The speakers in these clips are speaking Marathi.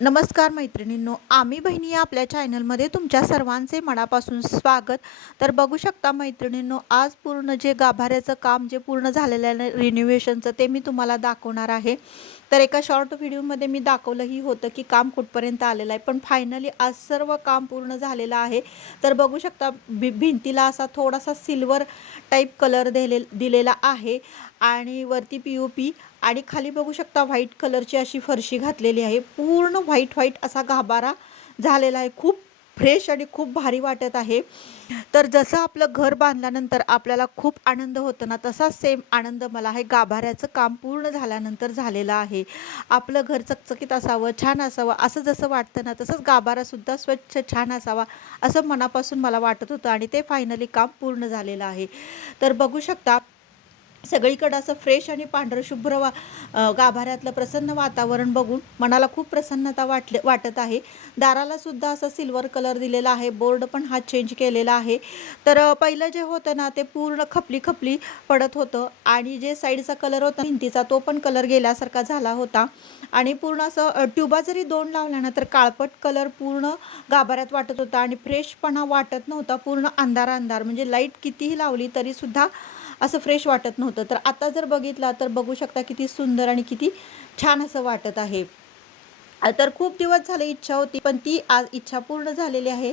नमस्कार मैत्रिणींनो, आम्ही बहिणी या आपल्या चॅनलमध्ये तुमच्या सर्वांचे मनापासून स्वागत. तर बघू शकता मैत्रिणींनो, आज पूर्ण जे गाभाऱ्याचं काम जे पूर्ण झालेलं आहे रिनोव्हेशनचं, ते मी तुम्हाला दाखवणार आहे. तर एका शॉर्ट व्हिडिओमध्ये मी दाखवलंही होतं की काम कुठपर्यंत आलेलं आहे, पण फायनली आज सर्व काम पूर्ण झालेलं आहे. तर बघू शकता भिंतीला असा थोडासा सिल्वर टाईप कलर दिलेला आहे आणि वरती पी आणि खाली बघू शकता व्हाईट कलरची अशी फरशी घातलेली आहे. पूर्ण व्हाईट असा गाभारा झालेला आहे. खूप फ्रेश आणि खूप भारी वाटत आहे. तर जसं आपलं घर बांधल्यानंतर आपल्याला खूप आनंद होतो ना, तसाच सेम आनंद मला आहे गाभाऱ्याचं काम पूर्ण झाल्यानंतर झालेलं आहे. आपलं घर चकचकीत असावं, छान असावं असं जसं वाटतं ना, तसंच गाभारासुद्धा स्वच्छ छान असावा असं मनापासून मला वाटत होतं आणि ते फायनली काम पूर्ण झालेलं आहे. तर बघू शकता सगळीकडे असं फ्रेश आणि पांढरं शुभ्र गाभाऱ्यातलं प्रसन्न वातावरण बघून मनाला खूप प्रसन्नता वाटत आहे. दाराला सुद्धा असा सिल्वर कलर दिलेला आहे. बोर्ड पण हा चेंज केलेला आहे. तर पहिलं जे होतं ना, ते पूर्ण खपली पडत होतं आणि जे साईडचा कलर होता भिंतीचा, तो पण कलर गेल्यासारखा झाला होता आणि पूर्ण असं ट्यूबा जरी 2 लावल्या ना, तर काळपट कलर पूर्ण गाभाऱ्यात वाटत होता आणि फ्रेशपणा वाटत नव्हता. पूर्ण अंधार म्हणजे लाईट कितीही लावली तरीसुद्धा असं फ्रेश वाटत नव्हतं. तर आता जर बघितला तर बघू शकता किती सुंदर आणि किती छान असं वाटत आहे. तर खूप दिवस झाले इच्छा होती, पण ती आज इच्छा पूर्ण झालेली आहे.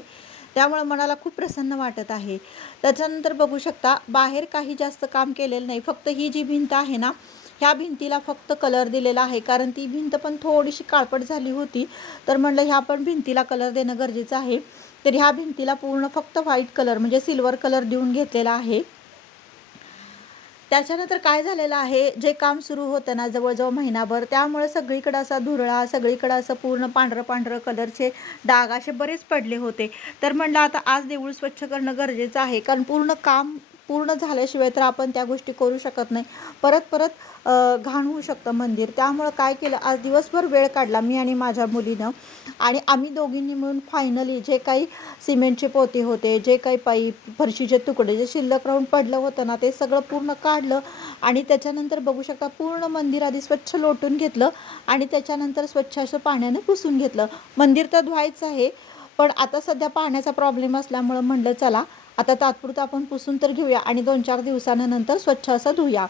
त्यामुळे मनाला खूप प्रसन्न वाटत आहे. त्याच्यानंतर बघू शकता बाहेर काही जास्त काम केलेलं नाही. फक्त ही जी भिंत आहे ना, ह्या भिंतीला फक्त कलर दिलेला आहे. कारण ती भिंत पण थोडीशी काळपट झाली होती. तर म्हणलं ह्या पण भिंतीला कलर देणं गरजेचं आहे. तर ह्या भिंतीला पूर्ण फक्त व्हाईट कलर म्हणजे सिल्वर कलर देऊन घेतलेला आहे. त्याच्यानंतर काय झालेलं आहे, जे काम सुरू होतं ना जवळजवळ महिनाभर, त्यामुळे सगळीकडं असा धुरळा, सगळीकडं असं पूर्ण पांढरं कलरचे डाग असे बरेच पडले होते. तर म्हणलं आता आज देऊळ स्वच्छ करणं गरजेचं आहे, कारण पूर्ण काम पूर्ण झाल्याशिवाय तर आपण त्या गोष्टी करू शकत नाही. परत घाण होऊ शकतं मंदिर. त्यामुळं काय केलं, आज दिवसभर वेळ काढला मी आणि माझ्या मुलीनं आणि आम्ही दोघींनी मिळून फायनली जे काही सिमेंटचे पोते होते, जे काही पाईप, फरशीचे तुकडे जे शिल्लक राहून पडलं होतं ना, ते सगळं पूर्ण काढलं आणि त्याच्यानंतर बघू शकता पूर्ण मंदिर आधी स्वच्छ लोटून घेतलं आणि त्याच्यानंतर स्वच्छ असं पाण्याने पुसून घेतलं. मंदिर तर धुवायचं आहे, पण आता सध्या पाण्याचा प्रॉब्लेम असल्यामुळं म्हणलं चला आता तात्पुरतं आपण पुसून तर घेऊया आणि 2-4 दिवसानंतर स्वच्छ असं धुया.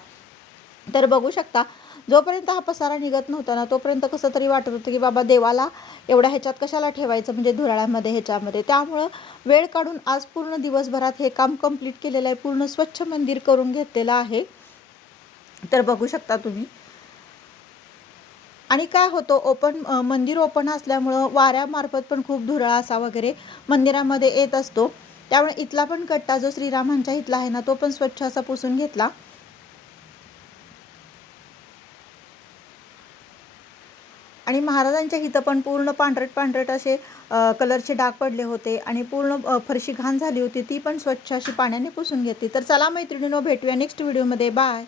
तर बघू शकता जोपर्यंत हा पसारा निघत नव्हता ना, तोपर्यंत कसं तरी वाटत होतं की बाबा देवाला एवढ्या ह्याच्यात कशाला ठेवायचं, म्हणजे धुराळ्यामध्ये ह्याच्यामध्ये. त्यामुळं वेळ काढून आज पूर्ण दिवसभरात हे काम कंप्लीट केलेलं आहे. पूर्ण स्वच्छ मंदिर करून घेतलेलं आहे. तर बघू शकता तुम्ही. आणि काय होतं मंदिर ओपन असल्यामुळं वाऱ्यामार्फत पण खूप धुराळा वगैरे मंदिरामध्ये येत असतो. त्यामुळे इथला पण कट्टा जो श्रीरामांच्या इथला आहे ना, तो पण स्वच्छ असा पुसून घेतला. आणि महाराजांच्या इथं पण पूर्ण पांढरट असे कलरचे डाग पडले होते आणि पूर्ण फरशी घाण झाली होती. ती पण स्वच्छ अशी पाण्याने पुसून घेतली. तर चला मैत्रिणींनो, भेटूया नेक्स्ट व्हिडिओमध्ये. बाय.